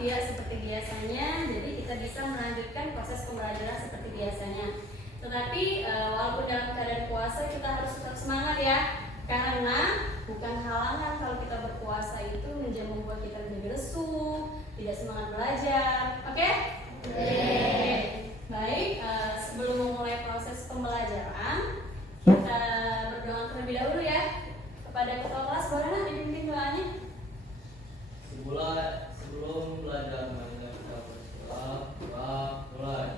ya seperti biasanya. Jadi kita bisa melanjutkan proses pembelajaran seperti biasanya. Tetapi walaupun dalam keadaan puasa kita harus tetap semangat ya, karena bukan halangan kalau kita berpuasa itu membuat kita menjadi lesu, tidak semangat belajar. Oke? Baik, sebelum memulai proses pembelajaran, kita berdoa terlebih dahulu ya kepada ketua kelas. Boleh nak dipimpin doanya? Sebelum belajar mengajar kita berdoa, mulai.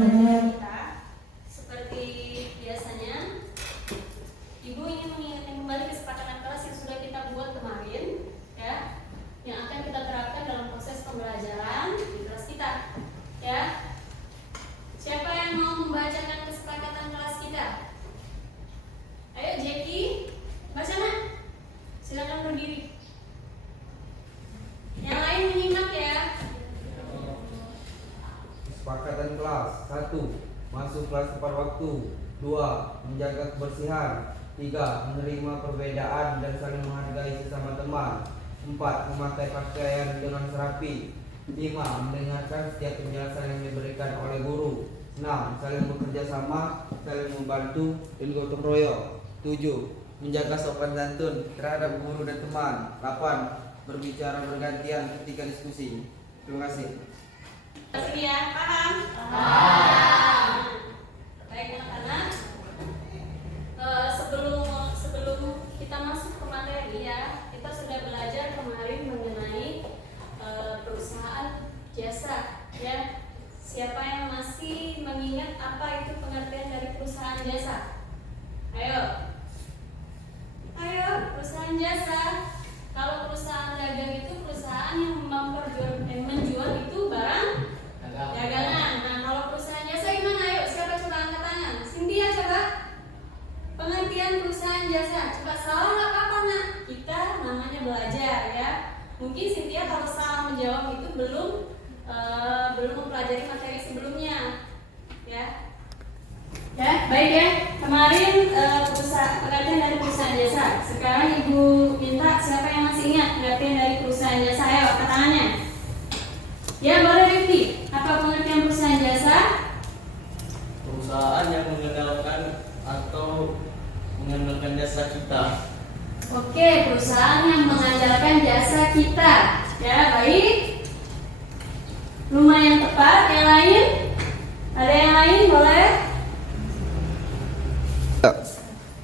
Kita seperti biasanya, Ibu ingin mengingatkan kembali kesepakatan kelas yang sudah kita buat kemarin, ya, yang akan kita terapkan dalam proses pembelajaran di kelas kita, ya. Siapa yang mau membacakan kesepakatan kelas kita? Ayo Jackie, baca nak. Silakan berdiri. Yang lain menyimak ya. Kesepakatan kelas. 1. Masuk kelas tepat waktu. 2. Menjaga kebersihan. 3. Menerima perbedaan dan saling menghargai sesama teman. 4. Memakai pakaian dengan rapi. 5. Mendengarkan setiap penjelasan yang diberikan oleh guru. 6. Saling bekerja sama, saling membantu dan gotong royong. 7. Menjaga sopan santun terhadap guru dan teman. 8. Berbicara bergantian ketika diskusi. Terima kasih. Sini ya, paham? Paham. Baik anak-anak, sebelum kita masuk ke materi ya, kita sudah belajar kemarin mengenai perusahaan jasa ya. Siapa yang masih mengingat apa itu pengertian dari perusahaan jasa? Ayo, perusahaan jasa. Kalau perusahaan dagang itu perusahaan yang menjual itu barang dagangan. Nah, kalau perusahaan jasa gimana? Ayo, siapa coba angkat tangan? Cynthia coba. Pengertian perusahaan jasa. Coba salah nggak apa-apa nak. Kita namanya belajar ya. Mungkin Cynthia kalau salah menjawab itu belum mempelajari materi sebelumnya. Ya. Ya, baik ya. Kemarin pengertian dari perusahaan jasa. Sekarang Ibu minta siapa yang masih ingat pengertian dari perusahaan jasa? Ayo, angkat tangannya. Ya, boleh Rifki. Apa pengertian perusahaan jasa? Perusahaan yang mengandalkan atau mengandalkan jasa kita. Oke, perusahaan yang mengandalkan jasa kita. Ya, baik. Lumayan tepat. Yang lain? Ada yang lain? Boleh?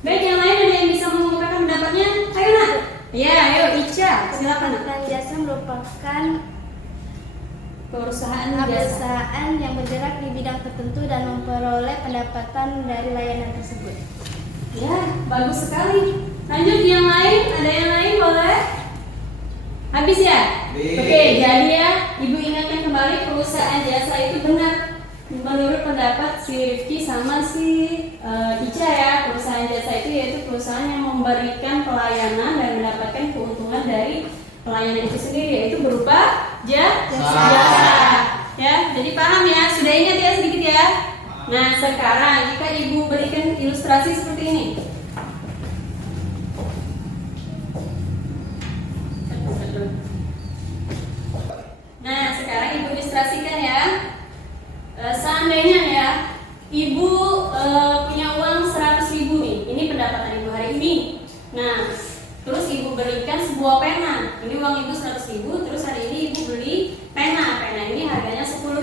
Baik, yang lain ada yang bisa mengungkapkan pendapatnya? Ayo nak. Ya, ayo Ica. Silakan nak. Perusahaan jasa merupakan perusahaan yang bergerak di bidang tertentu dan memperoleh pendapatan dari layanan tersebut. Ya, bagus sekali. Lanjut yang lain, ada yang lain boleh? Habis ya? Oke, jadi ya, Ibu ingatkan kembali perusahaan jasa itu benar. Menurut pendapat si Rifki sama si Ica ya, perusahaan jasa itu yaitu perusahaan yang memberikan pelayanan dan mendapatkan keuntungan dari pelayanan itu sendiri, yaitu berupa jasa. Ya, jadi paham ya? Sudah ingat ya sedikit ya? Nah, sekarang jika ibu berikan ilustrasi seperti ini. Nah, sekarang ibu ilustrasikan ya. Seandainya ya, ibu punya uang 100.000 nih. Ini pendapatan ibu hari ini. Nah, terus ibu berikan sebuah pena. Ini uang ibu 100.000. Terus hari ini ibu beli pena. Pena ini harganya 10.000.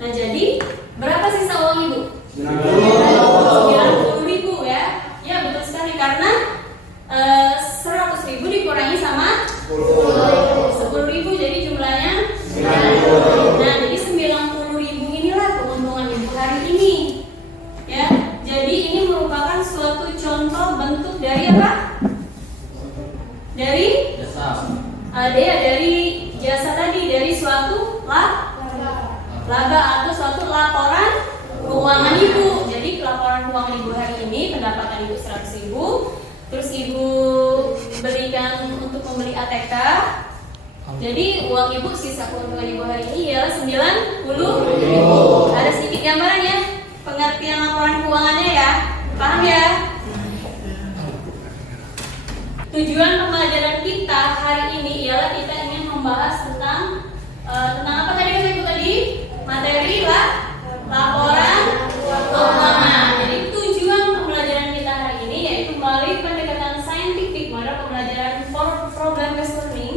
Nah, jadi berapa sisa uang ibu? 90.000 ya. Ya, betul sekali karena 100.000 dikurangi sama 10.000, jadi jumlahnya 90. Nah, jadi 90.000 inilah keuntungan ibu hari ini. Ya, jadi ini merupakan suatu contoh bentuk dari apa? Dari dari jasa tadi, dari suatu laba atau suatu laporan keuangan ibu. Jadi laporan keuangan ibu hari ini pendapatan ibu 100.000, terus ibu berikan untuk membeli ATK. Jadi uang ibu, sisa keuntungan ibu hari ini ialah 90.000. Ada sedikit gambaran ya, pengertian laporan keuangannya ya, paham ya? Tujuan pembelajaran kita hari ini ialah kita ingin membahas tentang apa tadi kata ibu tadi? Materi laporan keuangan. Jadi tujuan pembelajaran kita hari ini yaitu melalui pendekatan saintifik model pembelajaran problem based learning.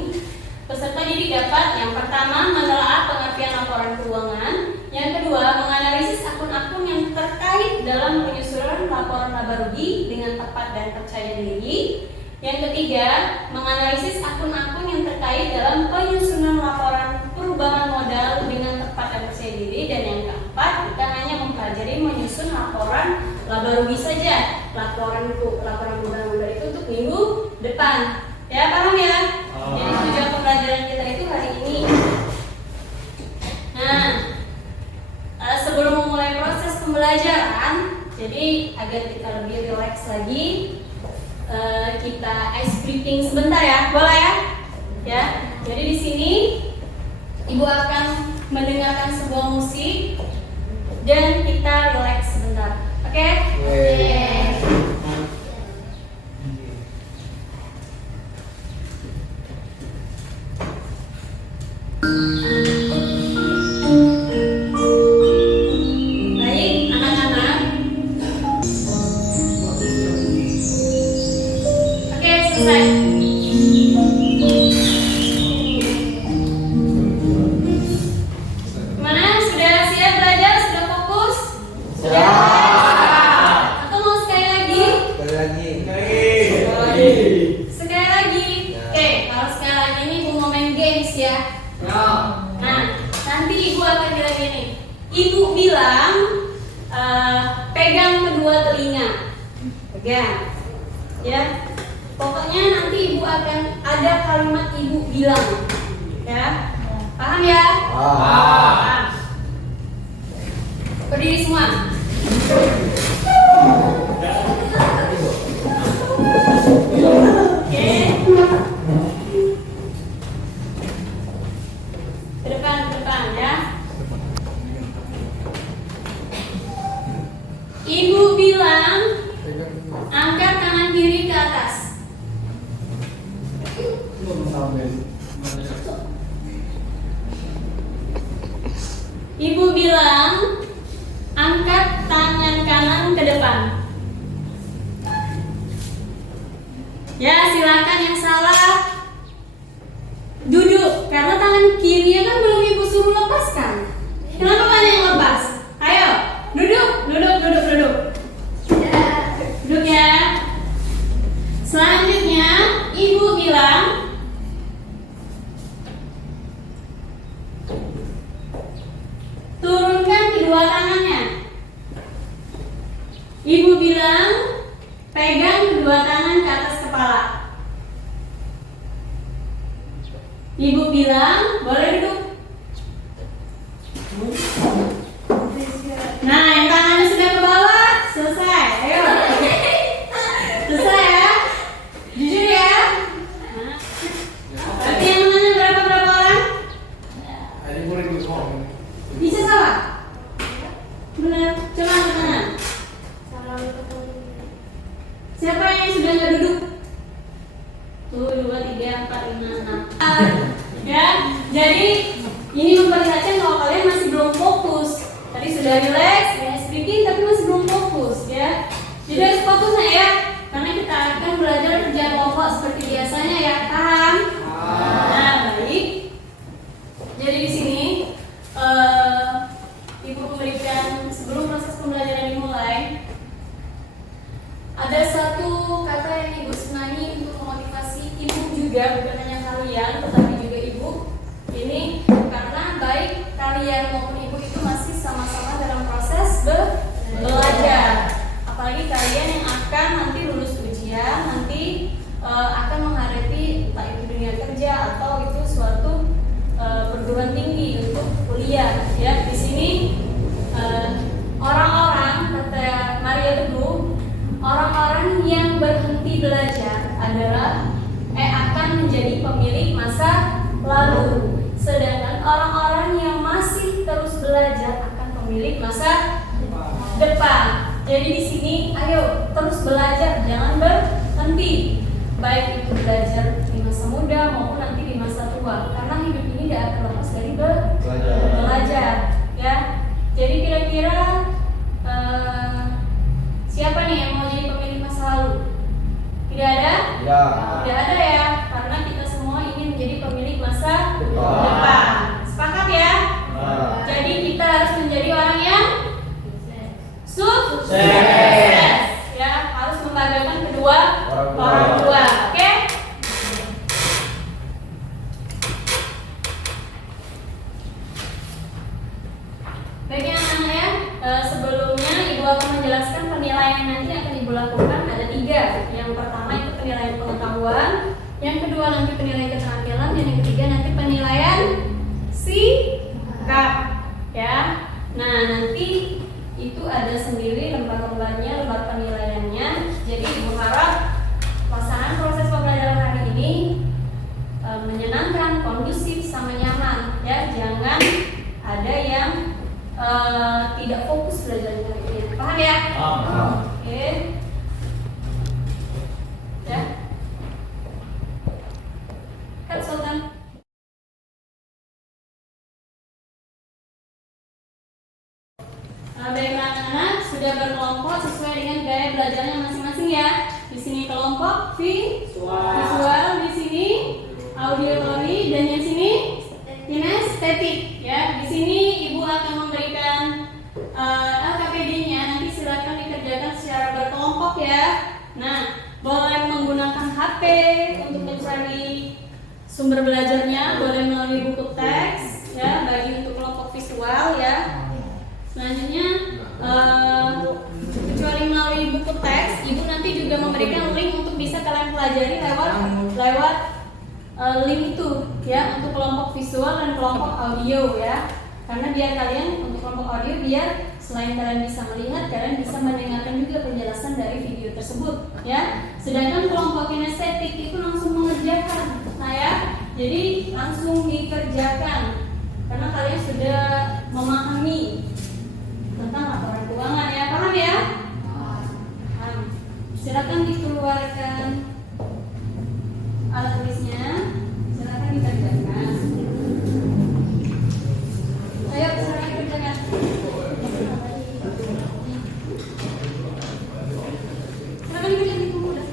Peserta didik dapat yang pertama menelaah pengertian laporan keuangan, yang kedua menganalisis akun-akun yang terkait dalam penyusunan laporan laba rugi dengan tepat dan percaya diri. Yang ketiga, menganalisis akun-akun yang terkait dalam penyusunan laporan perubahan modal dengan tepat dan percaya diri. Dan yang keempat, kita hanya mempelajari menyusun laporan laba rugi saja. Laporan perubahan modal itu untuk minggu depan. Ya, paham ya? Jadi tujuan pembelajaran kita itu hari ini. Nah, sebelum memulai proses pembelajaran, jadi agar kita lebih rileks lagi, kita ice breathing sebentar ya, boleh ya? Ya, jadi di sini ibu akan mendengarkan sebuah musik dan kita rileks sebentar, oke? Baik, anak-anak. Oke, selesai. Gimana? Sudah siap belajar? Sudah fokus? Sudah. Atau mau sekali lagi? Sekali lagi. Oke, kalau sekali lagi ini ibu mau main games ya. Nah, nanti ibu akan bilang gini. Ibu bilang pegang kedua telinga. Pegang. Ya. Pokoknya nanti ibu akan ada kalimat ibu bilang. Ya. Paham ya? Paham. Berdiri semua. Oke. Ke depan ya. Ibu bilang angkat tangan kiri ke atas. Ibu bilang angkat tangan kanan ke depan. Ya, silakan yang salah duduk karena tangan kirinya kan belum ibu suruh lepaskan. Kenapa banyak yang lepas? Ayo, duduk. Duduk ya. Selanjutnya ibu bilang turunkan kedua tangannya. Ibu bilang pegang kedua tangan ke atas kepala. Ibu bilang boleh duduk. Nah, yang tangannya sudah ke bawah, selesai. Ayo. Selesai ya. Jujur ya. Nah. Jadi ini memperlihatkan kalau kalian masih belum fokus. Tadi sudah relax, ya speaking, tapi masih belum fokus ya. Jadi harus fokus ya, karena kita akan belajar kerja kelompok seperti biasanya ya, paham? Nah, baik. Jadi di sini Ibu memberikan sebelum proses pembelajaran dimulai, ada satu kata yang Ibu senangi untuk memotivasi Ibu juga, bukan hanya kalian, tetapi juga Ibu. Ini karena baik kalian maupun Ibu itu masih sama-sama dalam proses belajar. Apalagi kalian yang akan nanti lulus ujian, nanti akan menghadapi entah itu dunia kerja atau itu suatu perguruan tinggi untuk kuliah. Ya, di sini orang-orang, kata Maria Teguh, orang-orang yang berhenti belajar adalah akan menjadi pemilik masa lalu. Sedangkan orang-orang yang masih terus belajar akan pemilik masa depan. Jadi di sini ayo terus belajar, jangan berhenti. Baik itu belajar di masa muda maupun nanti di masa tua. Karena hidup ini tidak akan lepas dari belajar. Ya. Jadi kira-kira siapa nih yang mau jadi pemilik masa lalu? Tidak ada? Ya. Tidak ada ya, karena kita semua ingin menjadi pemilik masa depan. Sepakat ya? Jadi kita harus menjadi orang yang sukses. Ya, harus membanggakan kedua orang tua. Oke? Baik ya anak-anak ya, sebelumnya Ibu akan menjelaskan penilaian yang nanti akan Ibu lakukan. Ada 3. Yang pertama itu penilaian pengetahuan, yang kedua nanti penilaian keterampilan, dan yang ketiga nanti penilaian sikap. Ya, nah nanti itu ada sendiri lembar-lembarnya, lembar penilaiannya. Jadi Ibu harap pelaksanaan proses pembelajaran hari ini menyenangkan, kondusif, sama nyaman. Ya, jangan ada yang tidak fokus belajarnya hari ini. Paham ya? Oke. Ya. Cut Sultan. Baiklah anak-anak, sudah berkelompok sesuai dengan gaya belajarnya masing-masing ya. Di sini kelompok visual, di sini auditory, dan yang sini kinestetik ya. Di sini Ibu akan memberikan LKPD-nya, nanti silakan dikerjakan secara berkelompok ya. Nah, boleh menggunakan HP untuk mencari sumber belajarnya, boleh melalui buku teks ya, bagi untuk kelompok visual ya. Selanjutnya, kecuali melalui buku teks, Ibu nanti juga memberikan link untuk bisa kalian pelajari lewat link itu ya, untuk kelompok visual dan kelompok audio ya. Karena biar kalian untuk kelompok audio, biar selain kalian bisa melihat, kalian bisa mendengarkan juga penjelasan dari video tersebut ya. Sedangkan kelompok kinestetik itu langsung mengerjakan. Nah ya, jadi langsung dikerjakan karena kalian sudah memahami tentang laporan keuangan ya. Paham ya? Paham. Silakan dikeluarkan alat tulisnya, silakan dikerjakan. Ayo silakan dikerjakan. Silakan dikerjakan di mudah.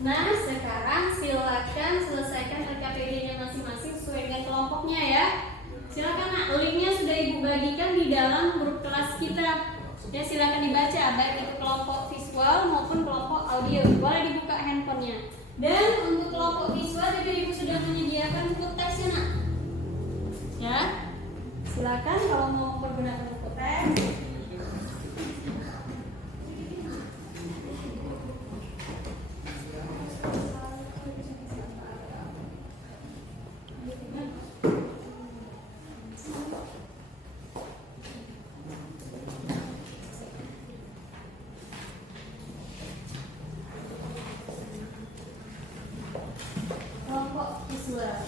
Nah, sekarang silakan selesaikan LKPD-nya masing-masing sesuai dengan kelompoknya ya. Silakan nak, linknya sudah Ibu bagikan di dalam grup kelas kita. Ya, silakan dibaca baik itu kelompok visual maupun kelompok audio. Boleh dibuka handphonenya. Dan untuk kelompok visual juga Ibu sudah menyediakan buku teksnya nak. Ya, silakan kalau mau menggunakan buku teks. Kelompok visual.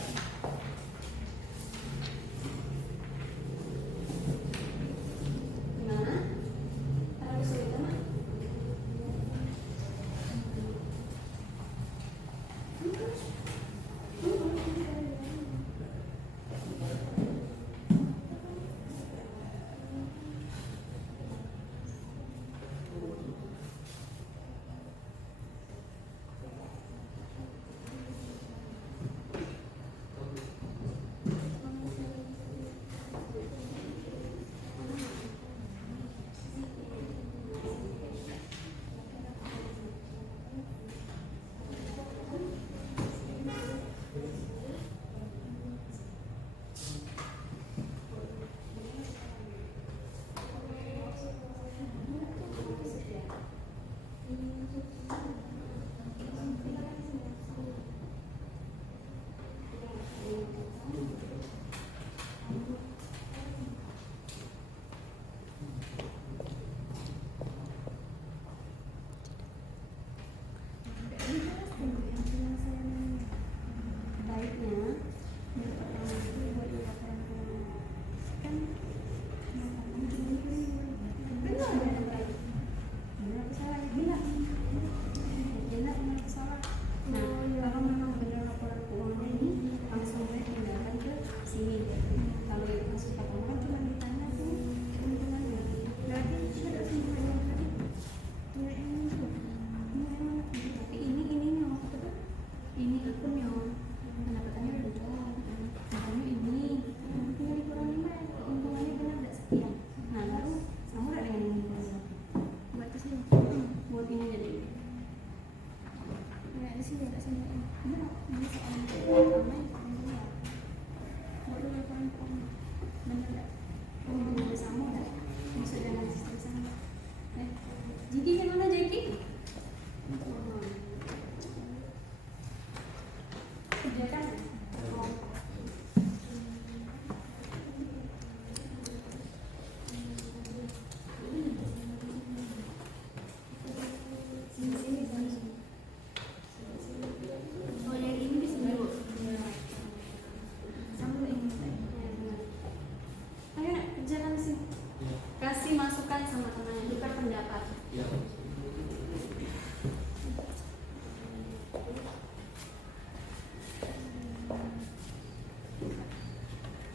diskusikan sama temannya, tukar pendapat. Ya.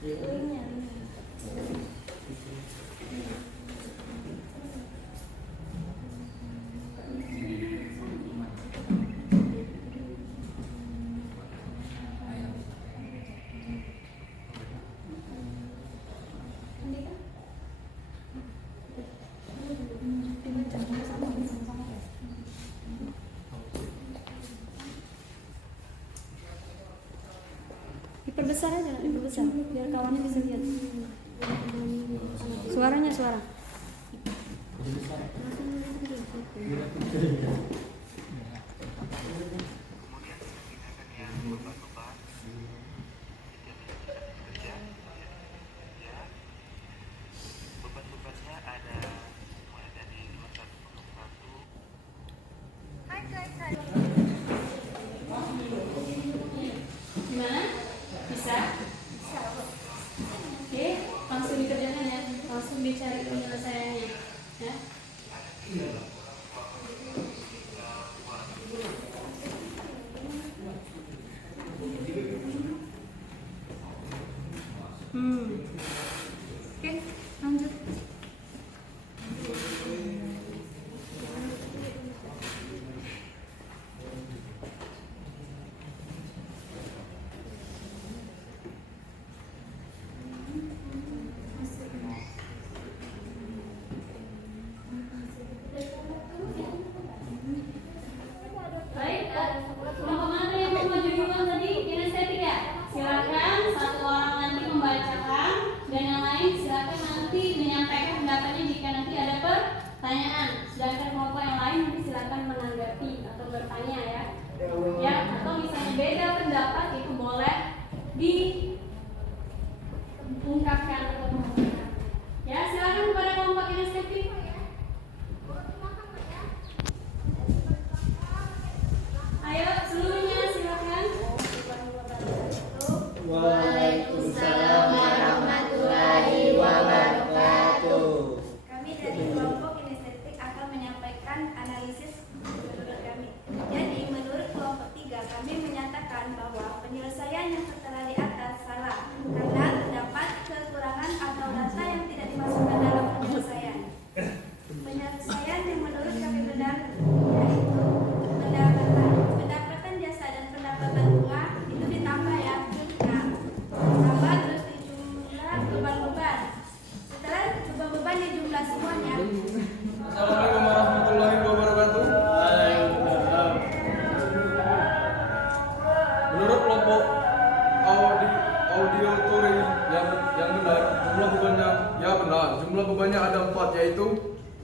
Linknya. Diperbesar aja, diperbesar biar kawannya bisa lihat. Suara. Gimana? Bisa? Oke, langsung dikerjakan ya. Langsung dicari penyelesaiannya. Ya. Oke, lanjut. Baik, kelompok mana yang mau maju duluan tadi? Kinestetik ya? Silakan satu orang nanti membacakan dan yang lain silakan nanti menyampaikan pendapatnya jika nanti ada pertanyaan. Sedangkan kelompok yang lain nanti silakan menanggapi atau bertanya ya. Ya, atau misalnya beda pendapat itu boleh diungkapkan atau mengungkapkan. Ya, silakan kepada kelompok kinestetik. Ayo seluruhnya silakan. Waalaikumsalam warahmatullahi wabarakatuh. Kami dari kelompok kinestetik akan menyampaikan analisis menurut kami. Jadi menurut kelompok 3 kami menyatakan bahwa penyelesaian yang tertera di atas salah karena terdapat kekurangan atau data yang tidak dimasukkan dalam penyelesaian. Penyelesaian yang menurut kami benar yaitu pendapatan jasa dan pendapatan bunga itu ditambah ya. Nah, tambah terus dijumlah beban-beban. Setelah beban-beban dijumlah semuanya. Assalamualaikum warahmatullahi wabarakatuh. Menurut kelompok auditory yang benar, jumlah bebannya ya benar. Jumlah bebannya ada 4 yaitu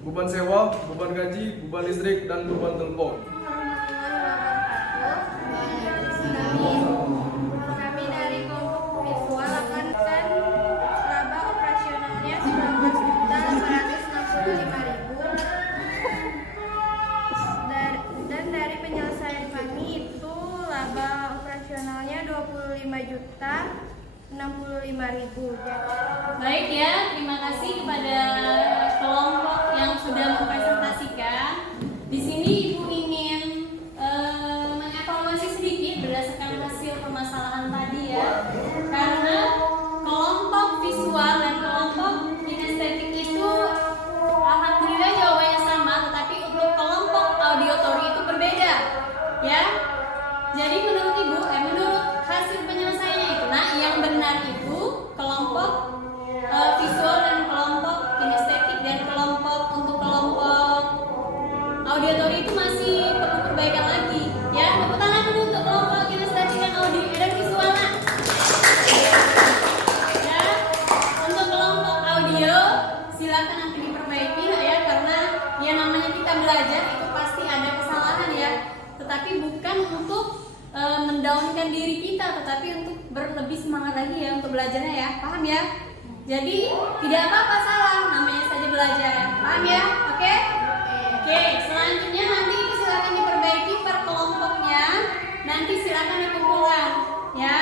beban sewa, beban gaji, beban listrik dan beban telepon. Kami dari kelompok visual akan laba operasionalnya 19.865.000 dan dari penyelesaian kami itu laba operasionalnya 25.065.000. Baik ya, terima kasih kepada kelompok yang sudah mempresentasikan. Di sini Ibu ingin mengevaluasi sedikit berdasarkan hasil permasalahan tadi ya. Karena kelompok visual dan kelompok kinestetik itu alhamdulillah jawabannya sama, tetapi untuk kelompok auditory itu berbeda. Ya. Jadi menurut Ibu, menurut hasil penyelesaiannya itu, nah yang benar itu kelompok visual dan kelompok kinestetik dan untuk kelompok auditory itu masih perlu perbaikan lagi. Ya, tepuk tangan dulu untuk kelompok kinestetik dan visual. Nah. Ya, untuk kelompok audio silakan nanti diperbaiki ya, karena ya namanya kita belajar itu pasti ada kesalahan ya. Tetapi bukan untuk mendaunkan diri kita, tetapi untuk berlebih semangat lagi ya untuk belajarnya ya. Paham ya? Jadi tidak apa-apa salah, namanya saja belajar. Paham ya? Oke? Oke, selanjutnya nanti itu silakan diperbaiki per kelompoknya. Nanti silakan dikumpulkan ya.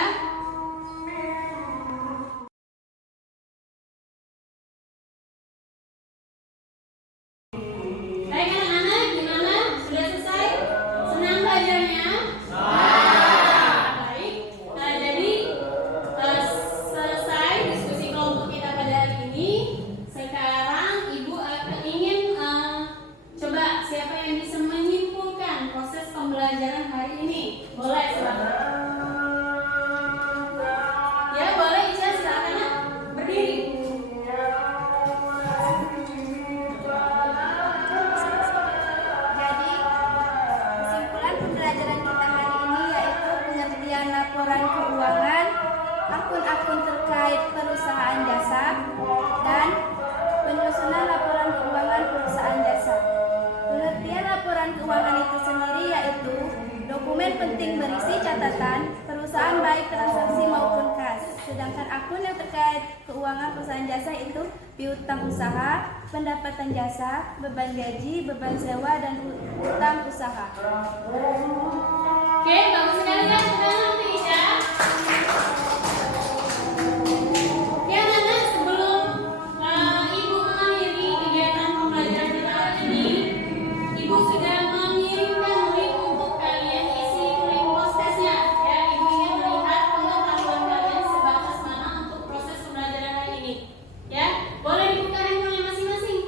Dokumen penting berisi catatan perusahaan baik transaksi maupun kas. Sedangkan akun yang terkait keuangan perusahaan jasa itu piutang usaha, pendapatan jasa, beban gaji, beban sewa, dan utang usaha. Oke, bagus sekali ya, sudah ngerti ya. Oke anak-anak, sebelum Ibu mengakhiri kegiatan pembelajaran kita hari ini, Ibu sudah mengirimkan link untuk kalian isi link postesnya. Ya, Ibu ingin melihat pengetahuan kalian sebatas mana untuk proses pembelajaran hari ini. Ya, boleh dibuka handphonenya masing-masing.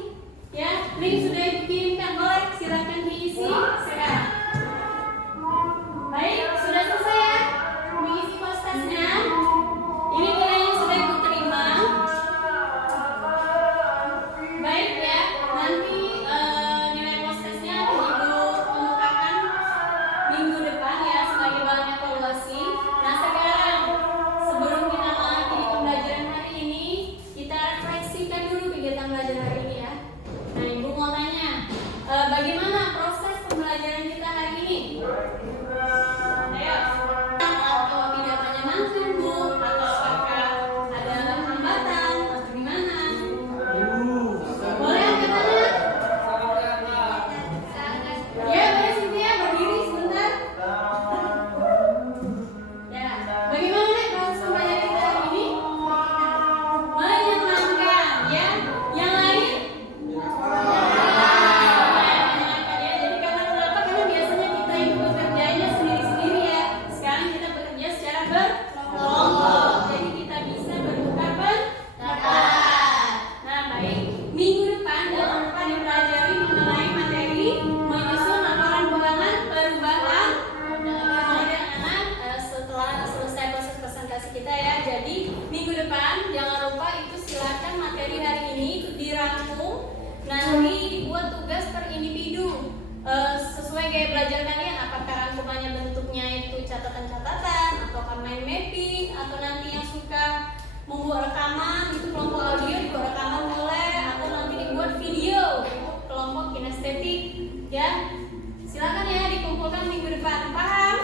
Ya, link sudah Ibu kirimkan, boleh silakan diisi sekarang. Baik, sudah selesai ya mengisi postesnya. Ini nilainya sudah Ibu terima. Baik ya, nanti nilai postesnya akan Ibu kemukakan minggu depan ya sebagai bahan evaluasi. Nah sekarang sebelum kita mengakhiri pembelajaran hari ini, kita refleksikan dulu kegiatan belajar hari ini ya. Nah Ibu mau tanya, bagaimana proses pembelajaran kita hari ini? Ayo, atau tidak menyenangkan Bu, atau apakah ada hambatan atau gimana? Boleh angkat tangan? Ya, boleh Cynthia berdiri sebentar. Ya, bagaimana nih proses pembelajaran kita hari ini? Menyenangkan, ya. Yang lain? Menyenangkan ya. Jadi karena kenapa? Karena biasanya kita itu bekerjanya sendiri-sendiri ya. Sekarang kita bekerja secara berkelompok. Jadi kita bisa bertukar pendapat. Nah, baik. Minggu depan jangan lupa dipelajari mengenai materi menyusun laporan keuangan perubahan. Mulai anak-anak setelah selesai proses presentasi kita ya. Jadi minggu depan jangan lupa itu silakan materi hari ini itu dirangkum. Nanti dibuat tugas per individu sesuai gaya belajar kalian. Apakah rangkumannya bentuknya itu catatan-catatan atau mind mapping atau nanti yang suka membuat rekaman itu kelompok audio dibuat rekaman boleh atau nanti dibuat video untuk kelompok kinestetik ya. Silakan ya dikumpulkan minggu depan. Paham?